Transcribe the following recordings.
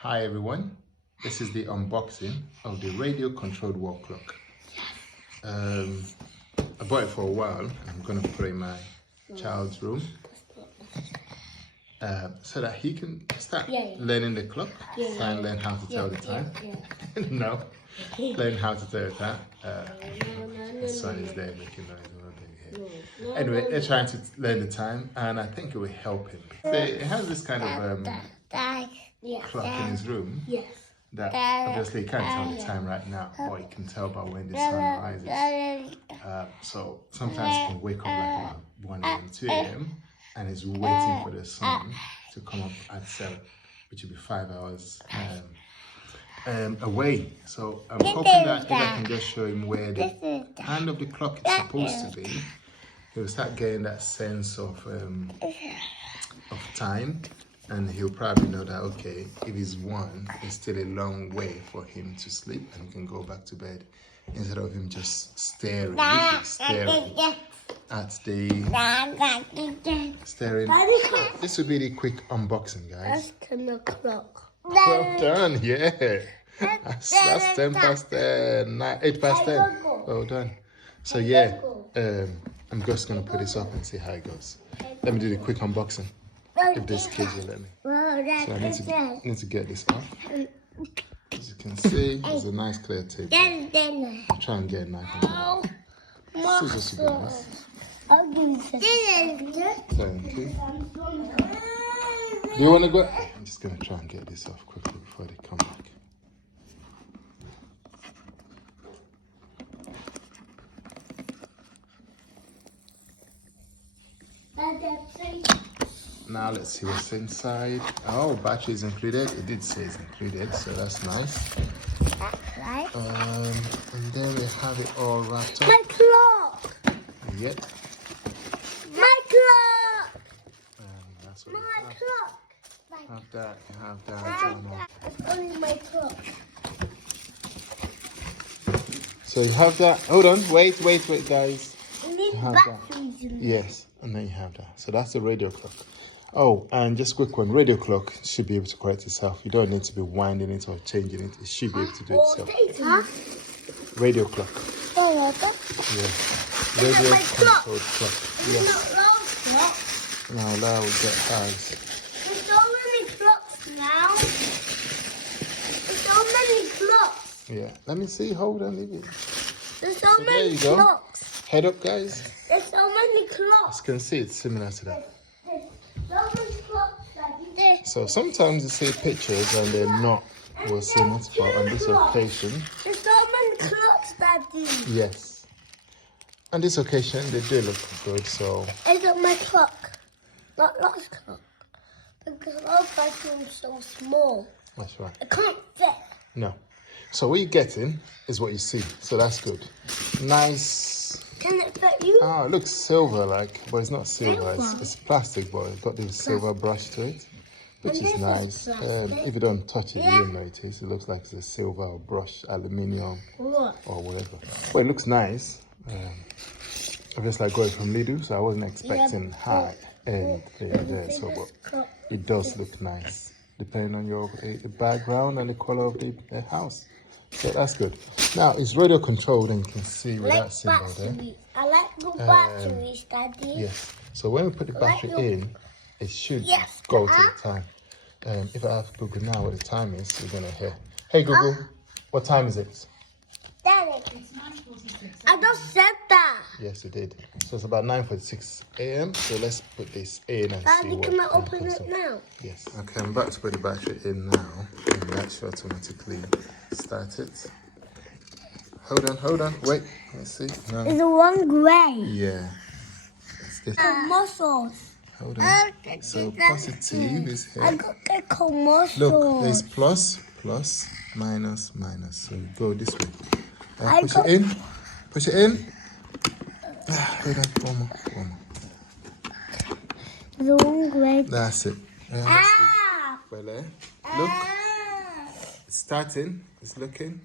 Hi everyone, this is the unboxing of the radio controlled wall clock. I bought it for a while. I'm going to put it in my child's room so that he can start learning the clock, and learn how to tell the time. No, learn how to tell the time. The sun is there making noise. Anyway, they're trying to learn the time, and I think it will help him. It has this kind of clock in his room that obviously he can't tell the time right now, but he can tell by when the sun rises. So sometimes he can wake up like about 1 a.m., 2 a.m. and is waiting for the sun to come up at 7, which will be 5 hours away. So I'm hoping that if I can just show him where the hand of the clock is supposed to be, he'll start getting that sense of time. And he'll probably know that, okay, if he's 1, it's still a long way for him to sleep and he can go back to bed instead of him just staring at the staring. This will be the quick unboxing, guys. That's 10 o'clock. Well done, yeah. That's 10 past 10, 8 past 10. Well done. So yeah, I'm just gonna put this up and see how it goes. Let me do the quick unboxing. If this kids will let me. So I need to get this off. As you can see, there's a nice clear tape. I'll try and get a knife on it. Scissors will be nice. Thank you. Do you want to go? I'm just going to try and get this off quickly before they come back. Now let's see what's inside. Oh, battery is included. It did say it's included, so that's nice. And then we have it all wrapped up. My clock! Yep. My clock! That's what My you clock! have that, you have that. It's only my clock. So you have that. Hold on, wait, guys. You need have batteries in there. Yes, and then you have that. So that's the radio clock. Oh, and just a quick one. Radio clock should be able to correct itself. You don't need to be winding it or changing it. It should be able to do it itself. Radio clock. Oh, Yeah. Radio controlled clock. Yes. Not loud clock. Now that will get bags. There's so many clocks now. There's so many clocks. Yeah. Let me see. Hold on, leave it. There's so There many you go. clocks. Head up, guys. There's so many As clocks. you can see, it's similar to that. There's so many clocks like this. So sometimes you see pictures and they're not what's in it, but on this occasion, There's so many clocks, Daddy. yes. On this occasion, they do look good, so It's not my clock, not last clock. Because our bathroom is so small. that's right. I can't fit. No. So what you're getting is what you see, so that's good. Nice. Can it fit you? Ah, it looks silver like, but it's not silver. It's plastic, but it's got this silver brush to it, which And is this is nice. plastic. If you don't touch it, you won't know it is. It looks like it's a silver or brush, aluminium What? or whatever. Well, it looks nice. Obviously, I got it from Lidl, so I wasn't expecting high end there. So, but it does look nice, depending on your the background and the color of the house. So that's good. Now it's radio controlled, and you can see with that symbol there. I like the batteries, Daddy. Yes. So when we put the battery in, it should Yes. go to the time. If I ask Google now what the time is, we're gonna hear. Hey Google, what time is it? Daddy, I just said that. Yes, it did. So it's about 9:46 a.m. So let's put this in and see Daddy, what can I time open comes it up. now? Yes. Okay, I'm about to put the battery in now, and that should automatically start it. Hold on, wait. Let's see. No. It's the wrong way. Yeah. It's this. Muscles. Hold on. So positive is I here. got the muscles. Look, there's plus, minus. So you go this way. I Push got- it in. Push it in. Hold on, one more. The wrong way. That's it. Well, look, it's starting. It's looking.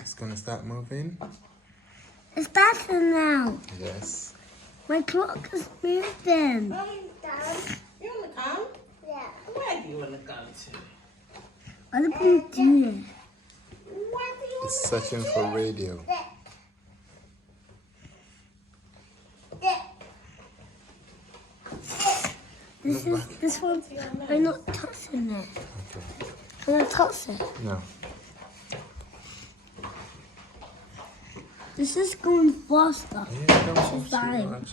It's gonna start moving. It's starting now. Yes. My clock is moving. You want to come? Yeah. Where do you want to go to? What are you doing? It's searching for radio. This one, I'm not touching it. Okay. Can I touch it? No. This is going faster. Yeah, don't move too Fine. much.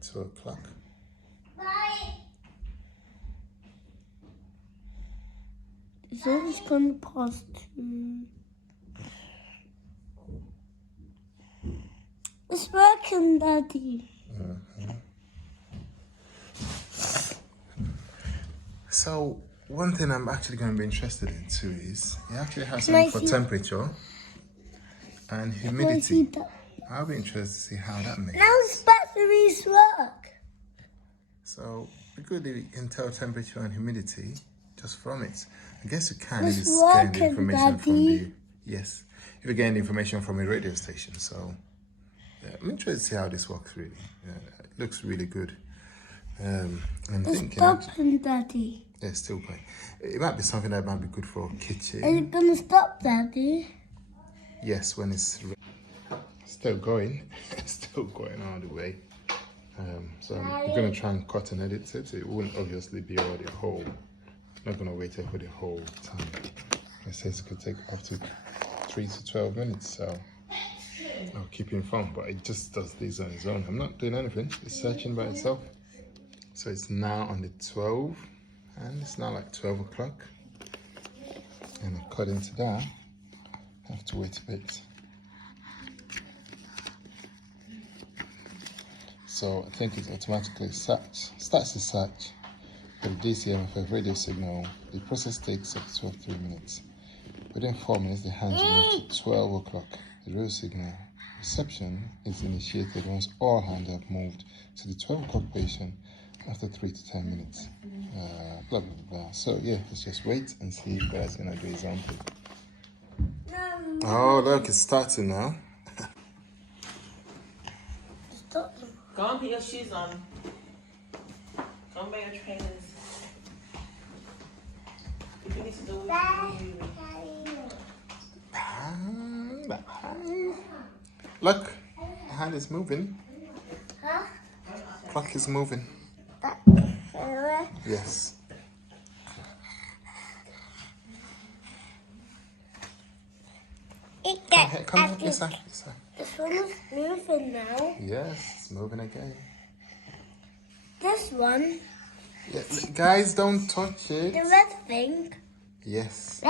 Two o'clock. It's always going past 2. It's working, Daddy. So one thing I'm actually going to be interested in too is it actually has something for temperature and humidity. I'll be interested to see how that makes. Now the batteries work. So it'd be good if you can tell temperature and humidity just from it. I guess you can It's if it's getting the working, information from Daddy. the if you're getting the information from a radio station. So yeah, I'm interested to see how this works really. Yeah, it looks really good. I'm It's thinking stopping, Daddy. yeah, still playing. It might be something that might be good for kitchen. Is it gonna stop, Daddy? Yes, when it's still going, still going all the way. So I'm gonna try and cut and edit it. So it won't obviously be all the whole. I'm not gonna wait here for the whole time. It says it could take up to 3 to 12 minutes. So I'll keep you informed. But it just does this on its own. I'm not doing anything. It's searching by itself. So it's now on the 12, and it's now like 12 o'clock. And according to that, I have to wait a bit. So I think it automatically starts the search for the DCMFF radio signal. The process takes up to 3 minutes. Within 4 minutes, the hands will move to 12 o'clock. The radio signal reception is initiated once all hands have moved to the 12 o'clock patient after 3 to 10 minutes. Blah, blah, blah. So yeah, let's just wait and see if that's going to do his own thing. Oh, look, it's starting now. Stop. Go and put your shoes on. Go and buy your trainers. If you need to do Look, the hand is moving. Huh? Clock is moving. Yes. Come here, yes, sir. Yes, sir. This one is moving now. Yes, it's moving again. This one, Yeah, guys, don't touch it. the red thing, Yes. the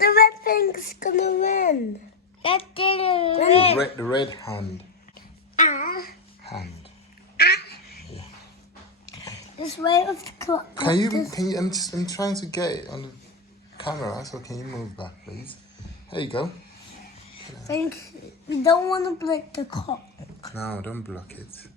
red thing's gonna win. That didn't win. The red hand. Hand. This way of the clock. Can you? I'm trying to get it on the camera. So can you move back, please? There you go. Think we don't want to break the clock. No, don't block it. So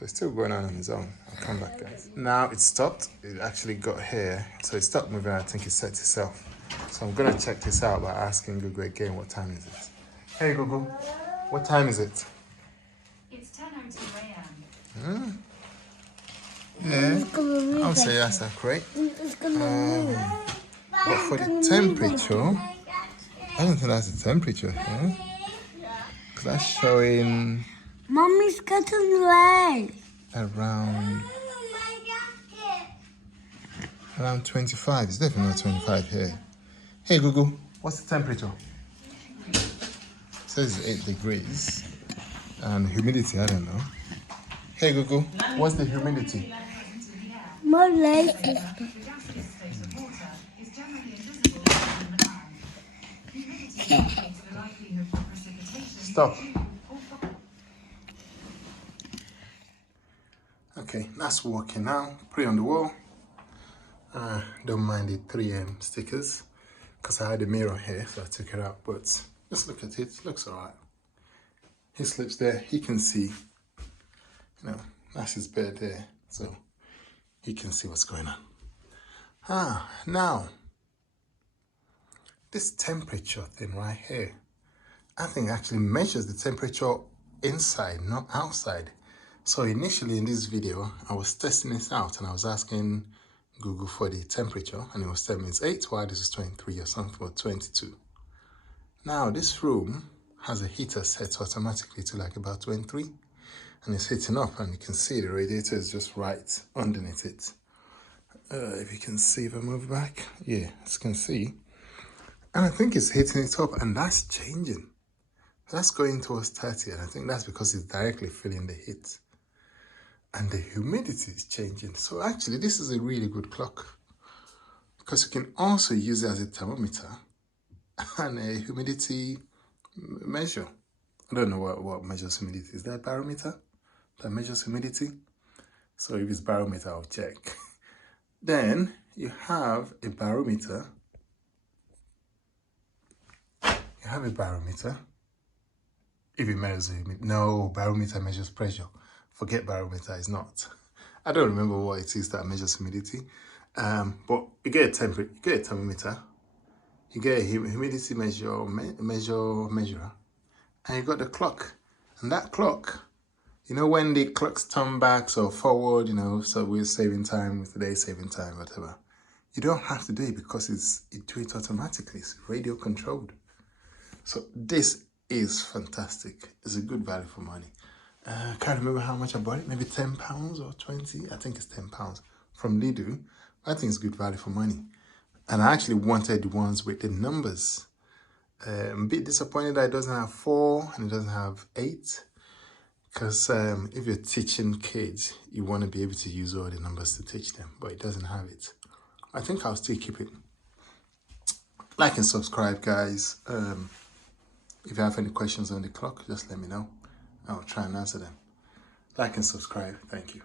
it's still going on its own. I'll come back, guys. Now it stopped. It actually got here. So it stopped moving. I think it set itself. So I'm going to check this out by asking Google again, what time is it? Hey, Google. What time is it? It's 10:02 a.m. Yeah. It's gonna move. I'll say that's accurate. It's gonna move. But for the temperature, I don't think that's the temperature here. Because that's showing Mommy's getting late. around 25. It's definitely not 25 here. Hey Google, what's the temperature? It says 8 degrees. And humidity, I don't know. Hey Google, what's the humidity? More late. The gaseous state of water is generally invisible in the ground. Humidity indicates the likelihood for precipitation. Stop. Okay, that's working now. Put it on the wall. Don't mind the 3M stickers because I had a mirror here, so I took it out. But just look at it, it looks alright. He sleeps there, he can see. You know, that's his bed there, so he can see what's going on. Now this temperature thing right here, I think actually measures the temperature inside, not outside. So initially in this video, I was testing this out and I was asking Google for the temperature, and it was telling me it's 8, while this is 23 or something, or 22. Now this room has a heater set automatically to like about 23, and it's heating up, and you can see the radiator is just right underneath it. If you can see, if I move back, yeah, as you can see, and I think it's heating it up, and that's changing. That's going towards 30, and I think that's because it's directly feeling the heat. And the humidity is changing. So actually, this is a really good clock, because you can also use it as a thermometer and a humidity measure. I don't know what measures humidity. Is that a barometer that measures humidity? So if it's barometer, I'll check. Then you have a barometer. You have a barometer. If it measures humidity. No, barometer measures pressure. Forget barometer, it's not. I don't remember what it is that measures humidity. But you get a temperature, you get a thermometer, you get a humidity measurer, and you got the clock. And that clock, you know, when the clocks turn back or forward, you know, so we're saving time, with today saving time, whatever. You don't have to do it because it do it automatically. It's radio controlled. So this is fantastic. It's a good value for money. I can't remember how much I bought it, maybe £10 or 20. I think it's £10 from Lidl. I think it's good value for money. And I actually wanted the ones with the numbers. I'm a bit disappointed that it doesn't have 4 and it doesn't have 8. Because if you're teaching kids, you want to be able to use all the numbers to teach them, but it doesn't have it. I think I'll still keep it. Like and subscribe, guys. If you have any questions on the clock, just let me know. I'll try and answer them. Like and subscribe. Thank you.